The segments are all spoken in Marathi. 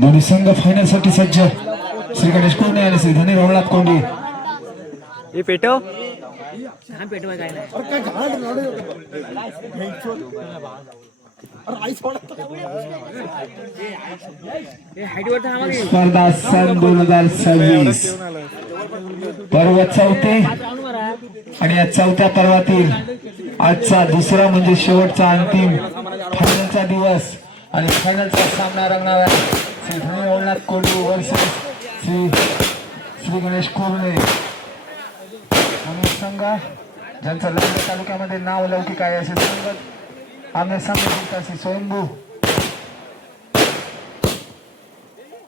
दोन्ही संघ फायनल साठी सज्ज. श्री गणेश कोंडे आणि श्री धनी रवळनाथ कोंडे. हे पेटव पेटवाय काय नाही स्पर्धा सन 2026 पर्व चौथे आणि या चौथ्या पर्वातील आजचा दुसरा म्हणजे शेवटचा अंतिम फायनलचा दिवस आणि फायनलचा सामना रंगणार आहे. श्री धनी रवळनाथ कोंडे वर्सेस श्री गणेश कोंडे. आणि संघ ज्यांचं लांबे तालुक्यामध्ये नाव लौकिक आहे असे संघ आम्ही सांगतो स्वयंभू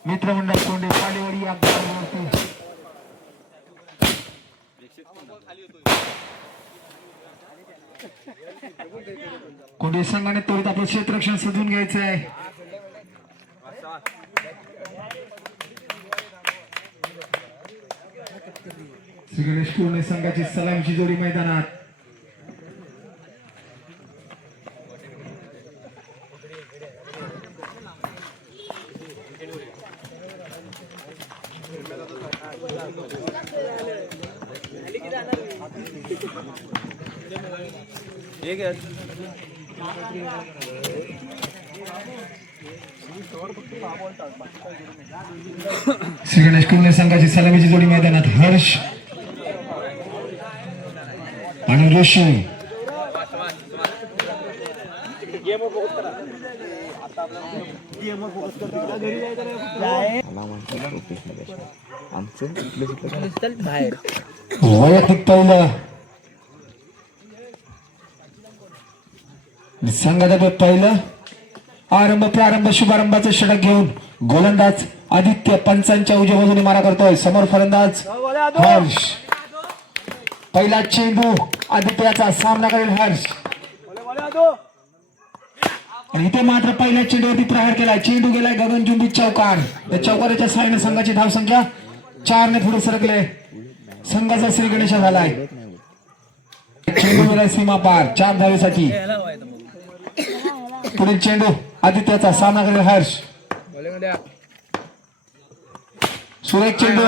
मित्रमंडळ कोंडे पालेवाडी या गावावरती कोंडे संघाने त्वरित आपलं क्षेत्ररक्षण सजून घ्यायचं आहे. श्री गणेश कोंडे संघाची सलामीची जोडी मैदानात. श्री गणेश कोंडे संघाची सलामीची जोडी मैदानात. हर्ष आणि ऋषी. वैयक्तिक पहिलं संघाचं पहिलं प्रारंभ शुभारंभाचं षटक घेऊन गोलंदाज आदित्य पंचांच्या उजव्या बाजूने मारा करतोय. समोर फलंदाज हर्ष. पहिला चेंडू आदित्याचा सामना करेल हर्ष. आणि इथे मात्र पहिल्या चेंडूवरती प्रहार केला. चेंडू गेलाय गगनचुंबी चौकार. त्या चौकाराच्या साहाय्याने संघाची धावसंख्या 4 ने थोडे सरकले. संघाचा श्री गणेश झालाय. चेंडू गेलाय सीमा पार 4 धावेसाठी. पुढील चेंडू आदित्याचा सामना करेल हर्ष. सुरेख चेंडू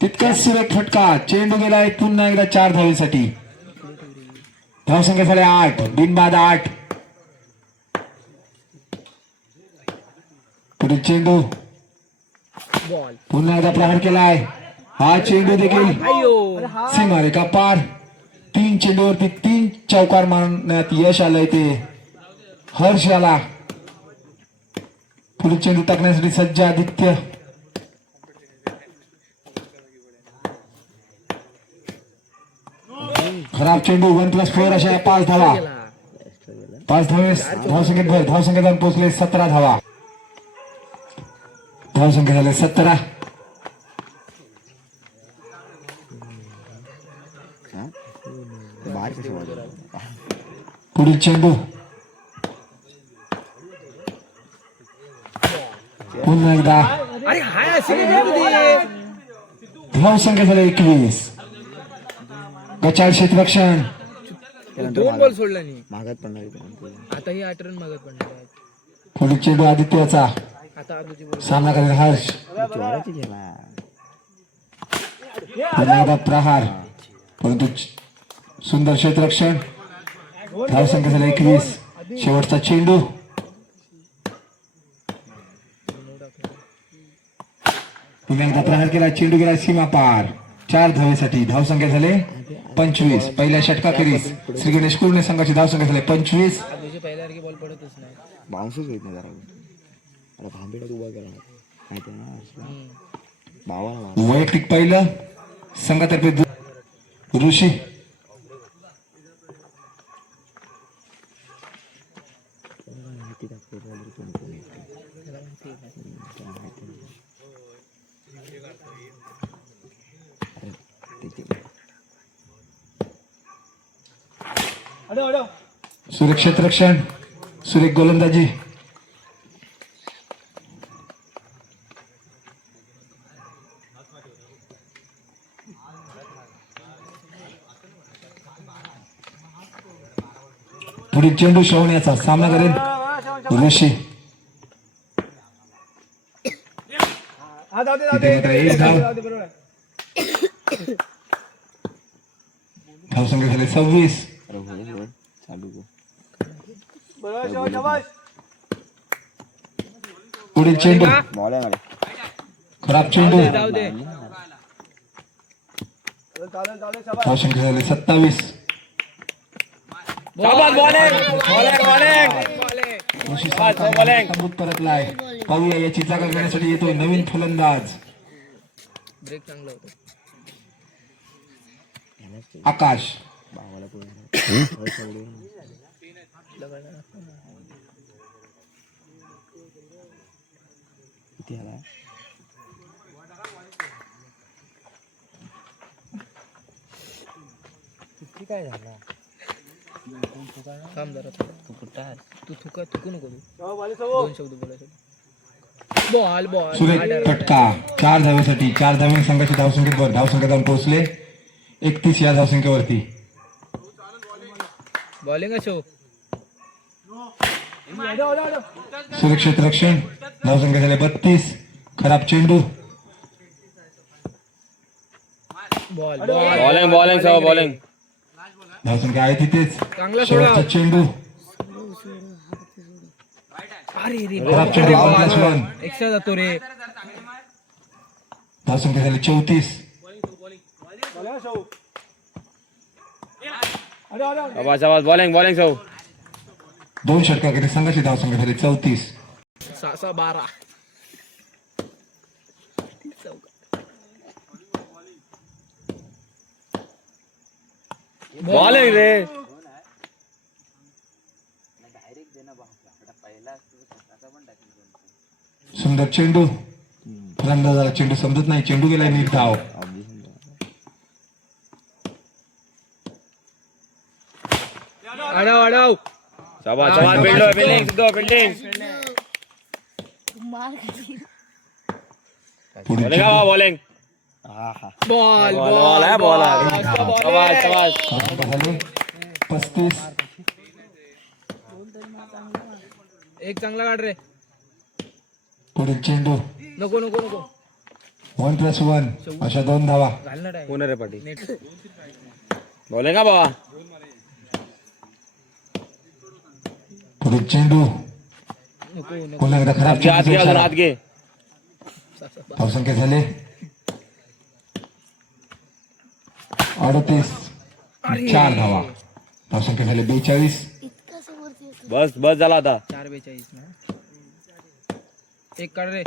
तितकाच सुरेख फटका. चेंडू गेलाय पुन्हा एकदा 4 धावेसाठी. धावसंख्या झाल्या 8 बिनबाद 8. पुढील चेंडू पुन्हा एकदा प्रहार केलाय. हा चेंडू देखील सीमारेखा पार. 3 चेंडूवरती 3 चौकार मारण्यात यश आलंय ते हर्षाला. पुढील चेंडू टाकण्यासाठी सज्ज आदित्य. खराब चेंडू. 1+4 अशा 5 धावा. 5 धावे धावसंख्येत भर. धावसंख्येत जाऊन पोहोचले 17 धावा. धावसंख्या झाले 17. पुढील चेंडू पुन्हा एकदा. धावसंख्या झाले 21. गचाळ क्षेत्ररक्षण. 2 बॉल सोडला नाही मागत पडणार. आता ही 8 रन मागत पडणार. पुढील चेंडू आदित्याचा सामना करेल हर्ष. पुन्हा एकदा प्रहार परंतु सुंदर क्षेत्ररक्षण. धावसंख्या झाली 21. शेवटचा चेंडू. पुन्हा एकदा प्रहार केला. चेंडू गेला सीमा पार 4 धावेसाठी. धावसंख्या झाले 25. पहिल्या षटकाखेरीस श्री गणेश कोंडे संघाची धावसंख्या झाली 25. वैयक्तिक पहिलं संघातर्फे ऋषी. सुरेख क्षेत्ररक्षण. सुरेख गोलंदाजी. पुढील चेंडू शोभण्याचा सामना करेल ऋषी. तिथे मात्र एक धाव. धावसंख्या झाले 26. चालू पुढील चेंडू बॉल आहे खराब चेंडू. जाऊ दे धावसंख्या झाले 27. तंबूत परतलाय. पाहूया याची जागा घेण्यासाठी येतोय नवीन फलंदाज ब्रेक चांगला होता आकाश. किती आला किती काय झाला थांब जरा तू कुठं आहे तू थुकू नको तू दोन शब्द बोलायचे बॉल बॉल सुरेख फटका 4 धावेसाठी. 4 धावे संघाची धावसंख्येवर धावसंख्या जाऊन पोहोचले 31 या धावसंख्येवरती. बॉलिंग शो सुरक्षित रक्षण. धावसंख्या झाले 32. खराब चेंडू. बॉल बॉलिंग बॉलिंग धावसंख्या आहे तिथेच. चांगला शेवटचा चेंडू अरे रे खराब चेंडू. +1. एक्स्ट्रा जातो रे धावसंख्या झाली 34. बॉलिंग सौ 2 षटकांकडे संघाची धावसंख्या झाली 34. 6-12 बॉलिंग रे सुंदर चेंडू. फलंदाजाला चेंडू समजत नाही. चेंडू गेलाय नीट धाव. अडव शाबाश बिल्डिंग पुढील बॉलिंग चेंडू. बॉलिंग बॉल शाबाश धावसंख्या झाली 35. एक चांगला काढ रे पुढील चेंडू नको 1+1 अशा 2 धावा. घालणार आहे कोण रे पाटी बॉलिंग का बाबा पुढील चेंडू नको पुन्हा एकदा खराब हात घे चेंडू. हात घे धावसंख्या झाले 38. 4 धावा. धावसंख्या झाले 42. बस झाला आता 4-42 ना एक काढ रे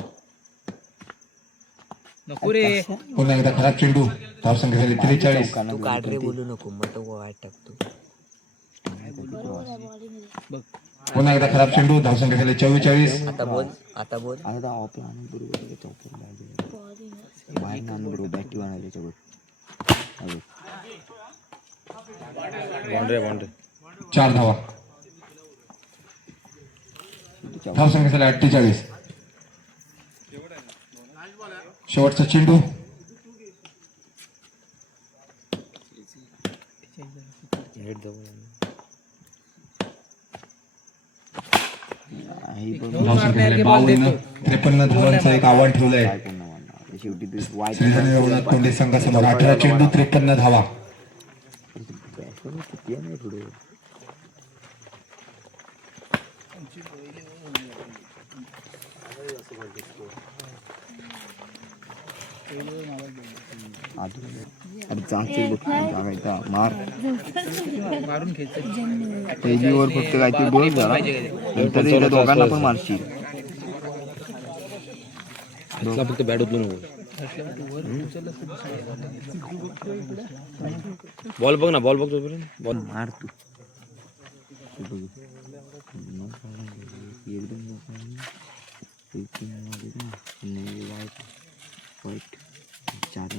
नको रे पुन्हा एकदा खराब चेंडू. धावसंख्या झाली 43. तू काढ रे बोलू नको मग तो वाईट टाकतो बघ पुन्हा एकदा खराब चेंडू. धावसंख्या झाली 44. आता बोल आता ऑफला आणून बाहेर आणून बॅटी आणायला त्याच्यावर बाउंड्री 4 धावा. धावसंख्या झाली 48. शेवटचा चेंडू धावसंख्या झाली 52. 53 धावांचं एक आव्हान ठेवलंय श्रीधर रघुनाथ कोंडे संघासमोर. 18 चेंडू 53 धावा. मारून घ्यायचं पहिली ओव्हर फक्त काहीतरी बोल झाला नंतर इथं दोघांना पण मारशील फक्त बॅट उचलू नको बॉल बघ ना बॉल बघ बॉल मार तू वाईट 4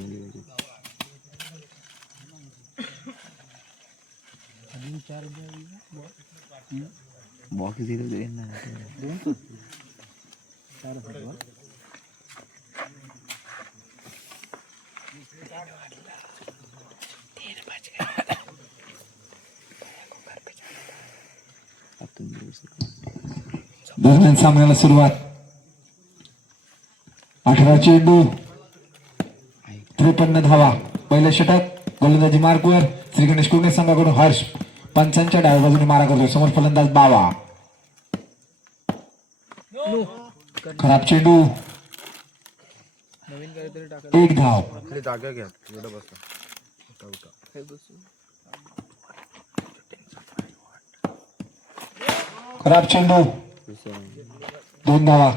बॉक्स दिलं ना दरम्यान सामन्याला सुरुवात. 18 चेंडू 53 धावा. पहिलं षटक गोलंदाजी मार्कवर श्री गणेश कुर्णे संघाकडून हर्ष. पंचांच्या डाव्या बाजूने मारा करतो. समोर फलंदाज बावा. खराब चेंडू नवीन काहीतरी टाकायला 1 धाव. जागा घ्या एवढं बसा काय बसू. खराब चेंडू 2 धावा.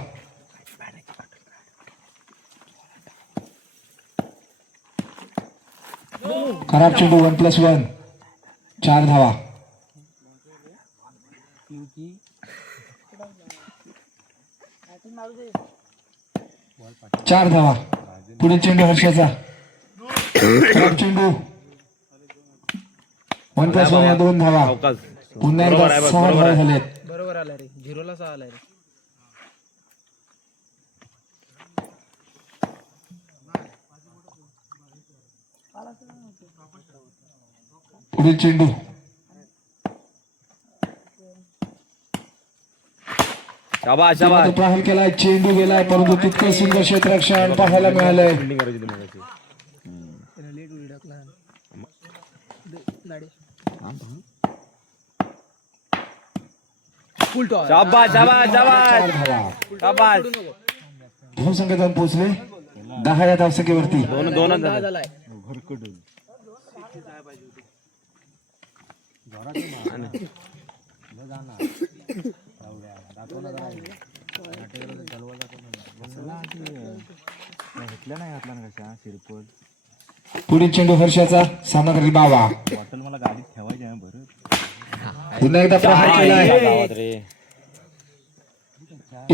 खराब चेंडू 1+1 4 धावा. 4 धावा. पुढील चेंडू हर्षाचा. खराब चेंडू 1+1 या 2 धावा. अवकाश पुन्हा एकदा बरोबर आहे, 6 बरोबर धावा आहे. झालेत. बरोबर आला रे. 0ला 6 आलाय रे. पुढील चेंडू शाबाश शाबाश. प्रहार केलाय. चेंडू गेलाय परंतु तितकं सुंदर क्षेत्ररक्षण पाहायला मिळालंय. फिल्डिंग करायची होती मगाशी. त्याला लेट उडी टाकला. नाडे फुल टॉस. शाबाश शाबाश 4 शाबाश धावा. शाबाश. धावसंख्या जाऊन पोहोचले 10 या धावसंख्येवरती. दोनच झाले. झालाय. पुढील चेंडू हर्षाचा. सामना करील बावा. पुन्हा एकदा प्रहार केलाय. गावात रे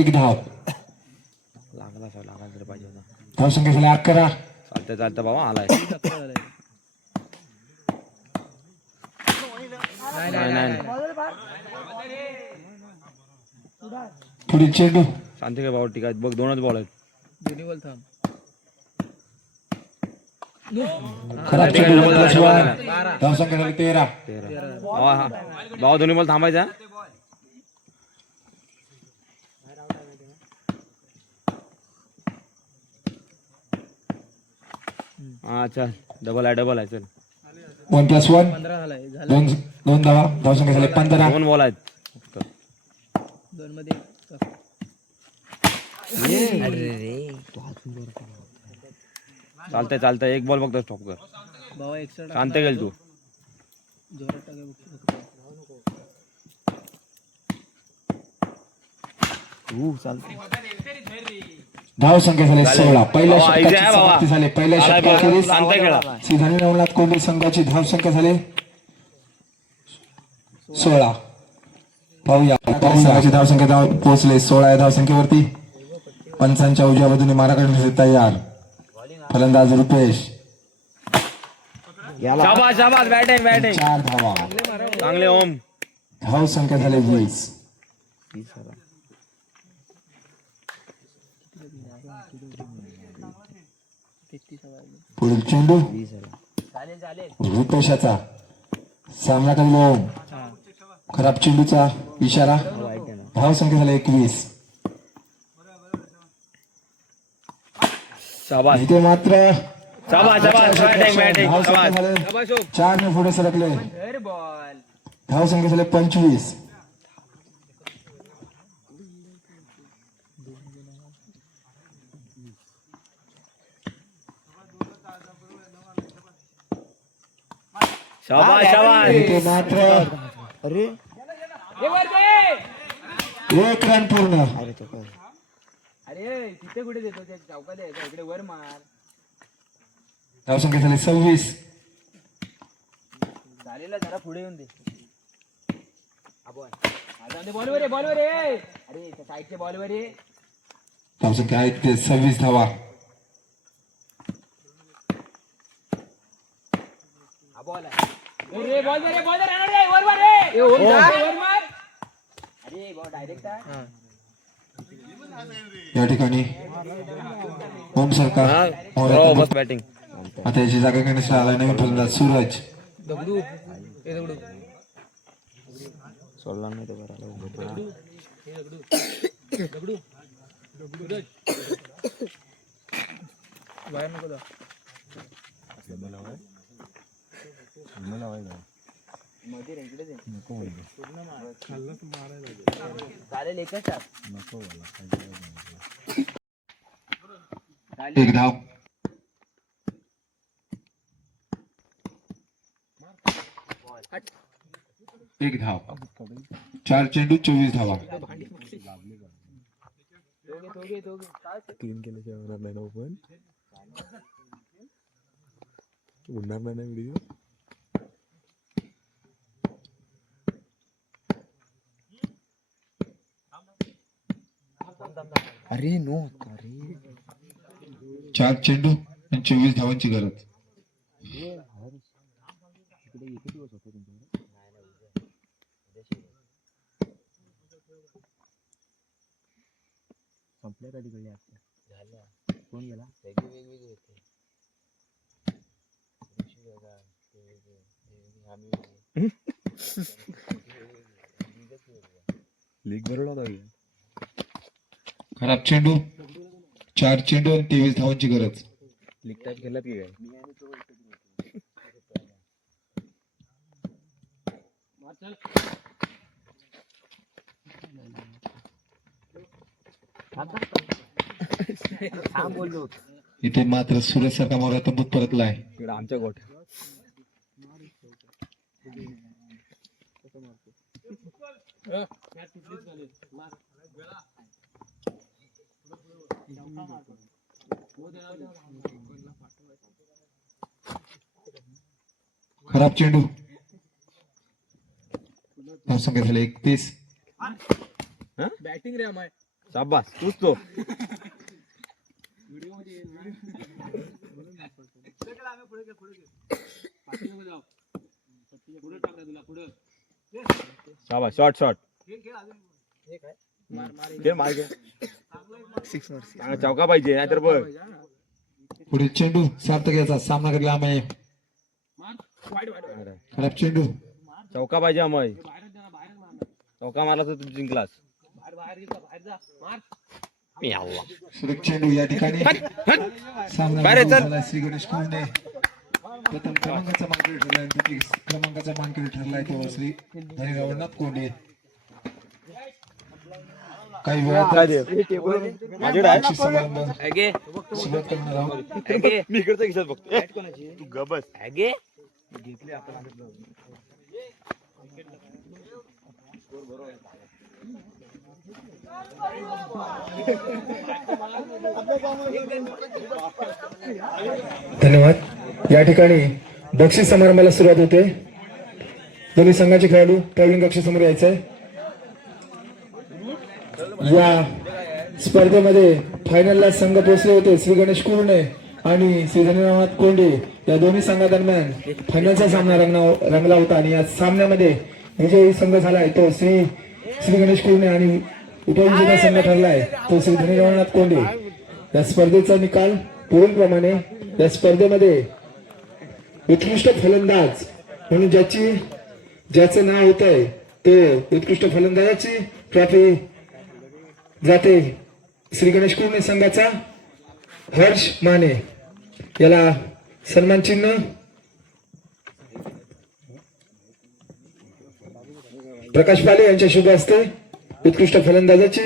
1 धाव. लागला तरी पाहिजे होता. धावसंख्या झाली 11. चालतं चालतं बाबा आलाय. 11 झालाय. नाही नाही नाही पुढील चेंडू शांती काय भाऊ. ठीक आहे बघ 2च बॉल आहेत. दोन्ही बॉल थांब. खराब चेंडू 1+1. धावसंख्या झाली 13. 13. भावा दोन्ही बॉल थांबायचा. हा चल डबल आहे चल. 1+1 15 झालाय. झाला 2 धावा. धावसंख्या झाली 15. 2 बॉल आहेत फक्त. 2 मध्ये चालतंय 1 बॉल फक्त स्टॉप कर. भावा एक्स्ट्रा शांत गेल तू. जोरात टाकाय फक्त. धावसंख्या झाली 16. पहिल्या बाबा, इथे षटकाची आहे बाबा. समाप्ती झाली. पहिल्या आलाय बघा. षटकाखेरीज शांत खेळा. सिधानी नवनाथ कोंबडी संघाची धावसंख्या झाली 16. पाहूया संघाची धावसंख्या पोहोचले 16 या धावसंख्येवरती. पंचांच्या उजव्या बाजूने मारा करण्यासाठी तयार फलंदाज रुपेश. शाबाश बॅटिंग 4 धावा. चांगले ओम. धावसंख्या झाली 20. पुढील चेंडू रुपेशाचा. सामना करील ओम. खराब चेंडूचा इशारा. धावसंख्या झाली 21. शाबाश इथे मात्र शाबाश बॅटिंग धावसंख्या शाबाश. झाले 4 ने पुढे सरकले. बॉल. धावसंख्या झाले 25. शाबाश इथे मात्र 1 रन पूर्ण. अरे तिथे कुठे देतो त्या चौकात द्यायचा. इकडे वर मार. धावसंख्या झाली 26. झालेला जरा पुढे येऊन दे. बॉलवर ये. अरे त्या साईडच्या बॉलवर ये. धावसंख्या आहे ते 26 धावा. बॉल आहे. अरे बॉल डायरेक्ट आहे. या ठिकाणी ओम सरकार बस बॅटिंग. आता याची जागा घेण्यासाठी आला नवीन फलंदाज सूरज. दगडू ए दगडू सोडला नाही तो बरं. बाहेर नको जा. मध्ये रे, इकडेच आहे. चालेल एकच आहे. एक धाव. एक धाव. 4 चेंडू 24 धावा. क्लीन केल्याशिवाय होणार नाही ना ओपन. उडणार नाही ना व्हिडिओ. अरे नो अरे 4 चेंडू आणि 24 धावांची गरज. संपल्या कधी कधी झाल्या. कोण गेला वेगवेगळे होते. लीग बरोबर होता. खराब चेंडू. 4 चेंडू आणि 23 धावांची गरज. लीग टाईप खेळलात की काय. बोललो इथे मात्र सुरेश सारखा मोरा तंबूत परतलाय. इकडे आमच्या गोठ्या. खराब चेंडू. धावसंख्या झाली 31. बॅटिंग रे अमाय. शाबास तूच तो. शाबास शॉट शॉट. खेळ मार घे. चौका पाहिजे नाहीतर बघ. पुढे चेंडू सार्थक याचा सामना करायला अमय. खराब चेंडू. चौका पाहिजे अमय. चौका मारला तर तू जिंकलास. सुरेख चेंडू या ठिकाणी सामना झाला. श्री गणेश कोंडे प्रथम क्रमांकाचा मानकरी ठरलाय. द्वितीय क्रमांकाचा मानकरी ठरलाय तो श्री हरिरावनाथ कोंडे. काही वेळात बक्षीस समारंभ सुरुवात करणार आहोत. मी इकडचा खिशात बघतो. तू गबस. धन्यवाद. या ठिकाणी बक्षीस समारंभाला सुरुवात होते. दोन्ही संघाचे खेळाडू ट्रॅव्हलिंग कक्षासमोर यायचंय. या स्पर्धेमध्ये फायनलला संघ पोहोचले होते श्री गणेश कुर्णे आणि श्री धनीरामनाथ कोंडे. या दोन्ही संघादरम्यान फायनलचा सामना रंगला होता आणि या सामन्यामध्ये विजयी संघ झालाय तो श्री गणेश कुर्णे आणि उपविजेता संघ ठरलाय तो श्री धनीरामनाथ कोंडे. या स्पर्धेचा निकाल पुढीलप्रमाणे. या स्पर्धेमध्ये उत्कृष्ट फलंदाज म्हणून ज्याचं नाव होत आहे तो उत्कृष्ट फलंदाजाची ट्रॉफी जाते श्री गणेश कुर्णे संघाचा हर्ष माने. याला सन्मान चिन्ह प्रकाश पाले यांच्या शुभ हस्ते उत्कृष्ट फलंदाजाची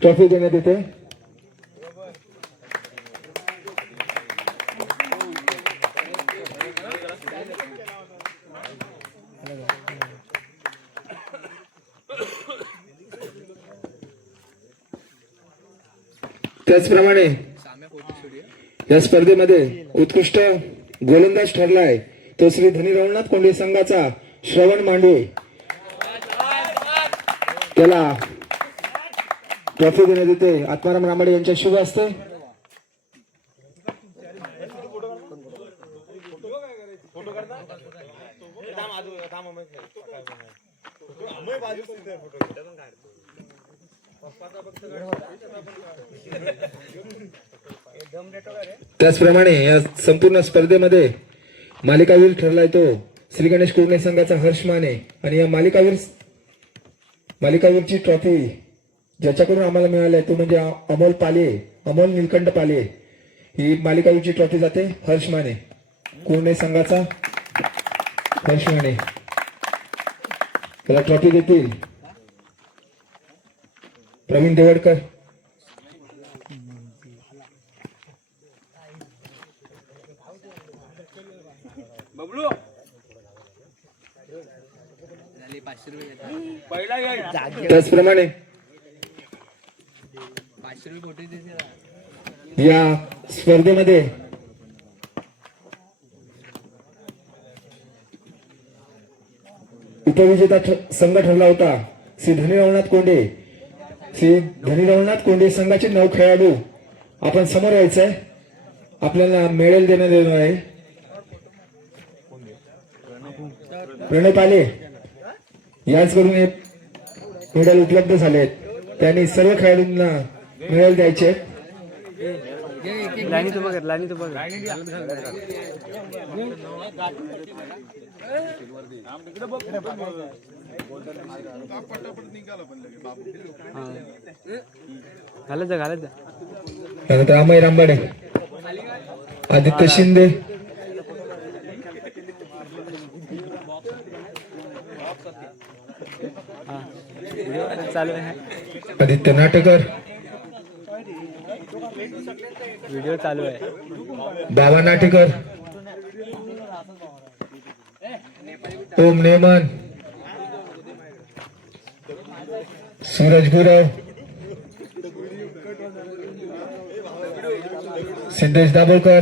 ट्रॉफी देण्यात येते. त्याचप्रमाणे या स्पर्धेमध्ये उत्कृष्ट गोलंदाज ठरलाय तो श्री धनीरामनाथ कोंडे संघाचा श्रवण मांडवे. त्याला ट्रॉफी देण्यात येते आत्माराम रामाडे यांच्या शुभ हस्ते. त्याचप्रमाणे या संपूर्ण स्पर्धेमध्ये मालिकावीर ठरलाय तो श्री गणेश कुर्णे संघाचा हर्ष माने आणि या मालिकावीरची ट्रॉफी ज्याच्याकडून आम्हाला मिळाली तो म्हणजे अमोल नीलकंठ पाले. ही मालिकाची ट्रॉफी जाते हर्ष माने, कोणे संघाचा हर्ष माने. त्याला ट्रॉफी देतील प्रवीण देवडकर. झाले 500 रुपये. त्याचप्रमाणे 500 रुपये फोटो देते. या स्पर्धेमध्ये उपविजेता संघ ठरला होता श्री धनी रवनाथ कोंडे. श्री धनी रवनाथ कोंडे संघाचे 9 खेळाडू आपण समोर यायचंय. आपल्याला मेडल देण्यात येणार आहे. प्रणय पाले याचकडून एक मेडल उपलब्ध झाले आहेत. त्यांनी सर्व खेळाडूंना मेडल द्यायचे. लाईनी तो बघ, लाईनी तो बघ. घालत जा, घालत जा. त्यानंतर अमय रामबाडे, आदित्य शिंदे, चालू आहे. आदित्य नाटेकर, व्हिडिओ चालू आहे. बाबा नाटेकर, ओम नेमन, सूरज गुरव, सिद्धेश दाभोळकर,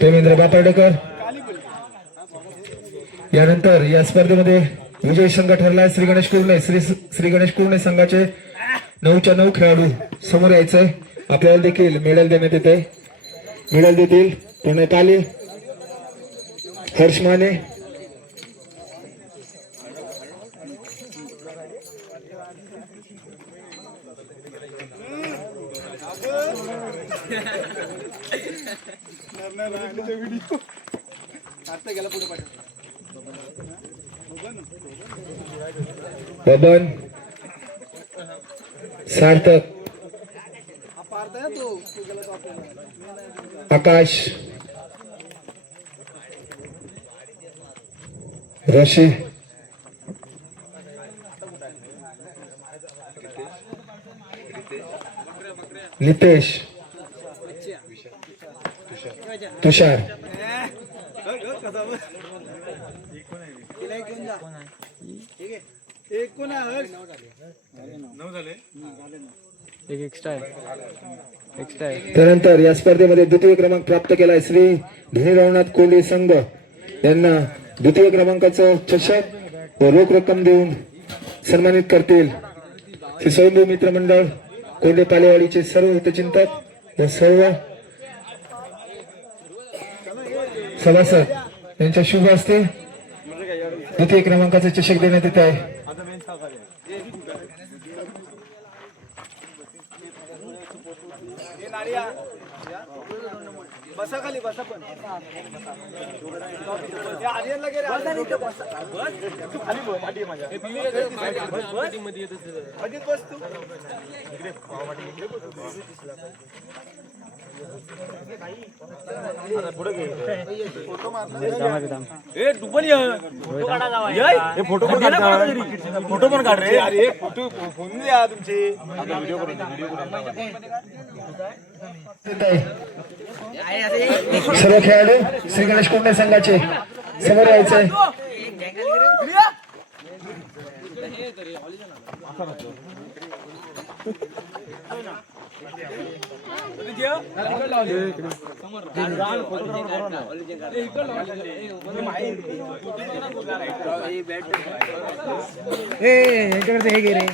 देवेंद्र बापर्डेकर. यानंतर या स्पर्धेमध्ये विजयी संघ ठरला श्री गणेश कुर्णे. श्री गणेश कुर्णे संघाचे 9च्या 9 खेळाडू समोर यायचंय. आपल्याला देखील मेडल देण्यात येते. मेडल देतील प्रणय पाले, हर्ष माने, बबन, सार्थक, आकाश, ऋषी, नितेश, तुषार. एक एक्स्ट्रा आहे, एक्स्ट्रा आहे. त्यानंतर या स्पर्धेमध्ये द्वितीय क्रमांक प्राप्त केलाय श्री धनी रवनाथ कोंडे संघ. यांना द्वितीय क्रमांकाचं चषक व रोख रक्कम देऊन सन्मानित करतील श्री स्वयंभू मित्र मंडळ कोंडे पालेवाडीचे सर्व हितचिंतक व सर्व सभासद यांच्या शुभ हस्ते द्वितीय क्रमांकाचे चषक देण्यात येत आहे. बसा खाली बसा पण फोटो पण काढ रे. अरे फोटो फोन द्या तुमचे. सर्व खेळाडू श्री गणेश कोंडे संघाचे समोर यायचंय. यांच्याकडे हे घे रे.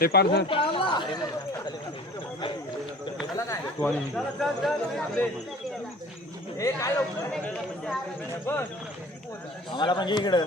ते पार्सल आम्हाला पण घे इकडं